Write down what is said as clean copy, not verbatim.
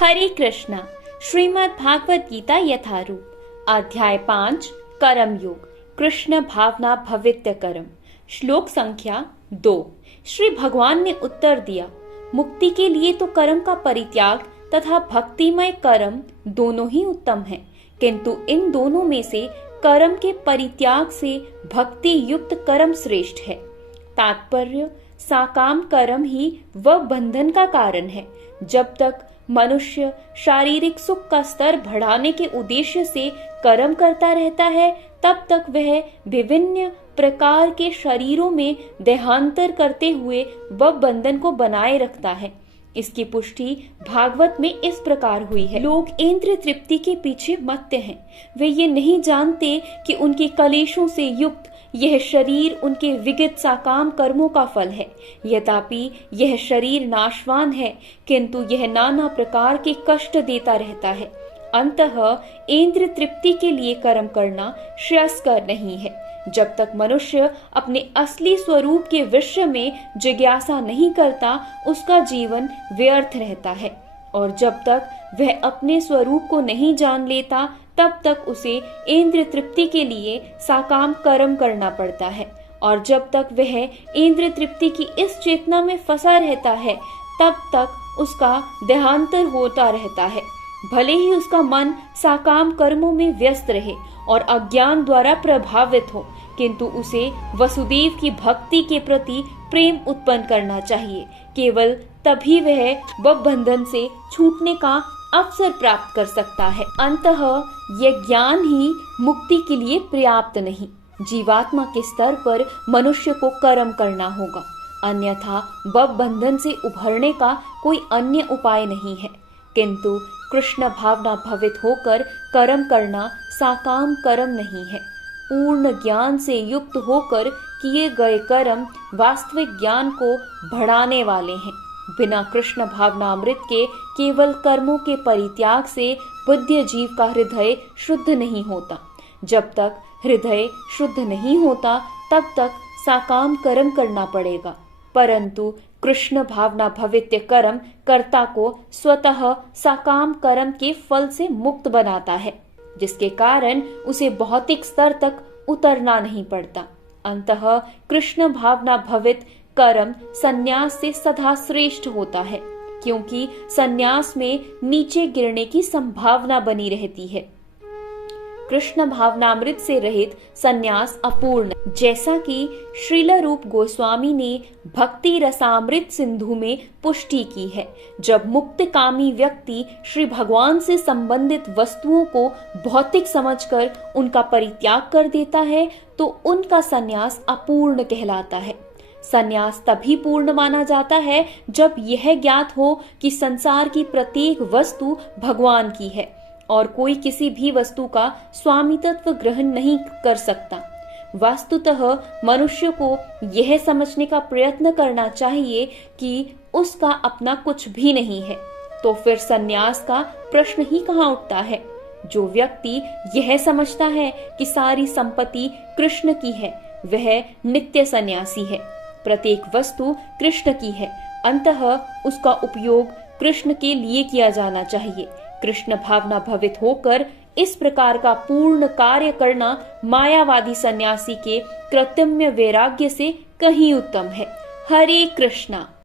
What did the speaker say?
हरे कृष्णा। श्रीमद् भागवत गीता यथारूप अध्याय 5 कर्म योग कृष्ण भावना भवित्य कर्म। श्लोक संख्या 2। श्री भगवान ने उत्तर दिया, मुक्ति के लिए तो कर्म का परित्याग तथा भक्तिमय कर्म दोनों ही उत्तम हैं, किंतु इन दोनों में से कर्म के परित्याग से भक्ति युक्त कर्म श्रेष्ठ है। तात्पर्य, साकाम कर्म ही वह बंधन का कारण है। जब तक मनुष्य शारीरिक सुख का स्तर बढ़ाने के उद्देश्य से कर्म करता रहता है, तब तक वह विभिन्न प्रकार के शरीरों में देहांतर करते हुए वह बंधन को बनाए रखता है। इसकी पुष्टि भागवत में इस प्रकार हुई है। लोग इंद्रिय तृप्ति के पीछे मत्त हैं। वे ये नहीं जानते कि उनके कलेशों से युक्त यह शरीर उनके विगत साकाम कर्मों का फल है। यद्यपि यह शरीर नाशवान है, किंतु यह नाना प्रकार के कष्ट देता रहता है। अंततः इंद्रिय तृप्ति के लिए कर्म करना श्रेयस्कर नहीं है। जब तक मनुष्य अपने असली स्वरूप के विषय में जिज्ञासा नहीं करता, उसका जीवन व्यर्थ रहता है, और जब तक वह अपने स्वरूप को नहीं जान लेता, तब तक उसे इंद्रिय तृप्ति के लिए साकाम कर्म करना पड़ता है। और जब तक वह इंद्रिय तृप्ति की इस चेतना में फंसा रहता है, तब तक उसका देहांतर होता रहता है। भले ही उसका मन साकाम कर्मों में व्यस्त रहे और अज्ञान द्वारा प्रभावित हो, किंतु उसे वसुदेव की भक्ति के प्रति प्रेम उत्पन्न करना चाहिए। केवल तभी वह बंधन से छूटने का अवसर प्राप्त कर सकता है। अंततः यह ज्ञान ही मुक्ति के लिए पर्याप्त नहीं। जीवात्मा के स्तर पर मनुष्य को कर्म करना होगा, अन्यथा बंधन से उभरने का कोई अन्य उपाय नहीं है। किंतु कृष्ण भावना भवित होकर कर्म करना साकाम कर्म नहीं है। पूर्ण ज्ञान से युक्त होकर किए गए कर्म वास्तविक ज्ञान को बढ़ाने वाले हैं। बिना कृष्ण भावनामृत के केवल कर्मों के परित्याग से बुद्ध जीव का हृदय शुद्ध नहीं होता। जब तक हृदय शुद्ध नहीं होता, तब तक साकाम कर्म करना पड़ेगा। परंतु कृष्ण भावना भवित्य कर्म कर्ता को स्वतः साकाम कर्म के फल से मुक्त बनाता है, जिसके कारण उसे भौतिक स्तर तक उतरना नहीं पड़ता। अंततः कृष्ण भावना भवित कर्म संन्यास से सदा श्रेष्ठ होता है, क्योंकि संन्यास में नीचे गिरने की संभावना बनी रहती है। कृष्ण भावनामृत से रहित संन्यास अपूर्ण, जैसा कि श्रील रूप गोस्वामी ने भक्ति रसामृत सिंधु में पुष्टि की है। जब मुक्त कामी व्यक्ति श्री भगवान से संबंधित वस्तुओं को भौतिक समझकर उनका परित्याग कर देता है, तो उनका संन्यास अपूर्ण कहलाता है। संन्यास तभी पूर्ण माना जाता है जब यह ज्ञात हो कि संसार की प्रत्येक वस्तु भगवान की है और कोई किसी भी वस्तु का स्वामित्व ग्रहण नहीं कर सकता। वस्तुतः मनुष्य को यह समझने का प्रयत्न करना चाहिए कि उसका अपना कुछ भी नहीं है, तो फिर संन्यास का प्रश्न ही कहाँ उठता है। जो व्यक्ति यह समझता है कि सारी संपत्ति कृष्ण की है, वह नित्य सन्यासी है। प्रत्येक वस्तु कृष्ण की है, अंततः उसका उपयोग कृष्ण के लिए किया जाना चाहिए। कृष्ण भावना भवित होकर इस प्रकार का पूर्ण कार्य करना मायावादी सन्यासी के कृत्रिम वैराग्य से कहीं उत्तम है। हरे कृष्णा।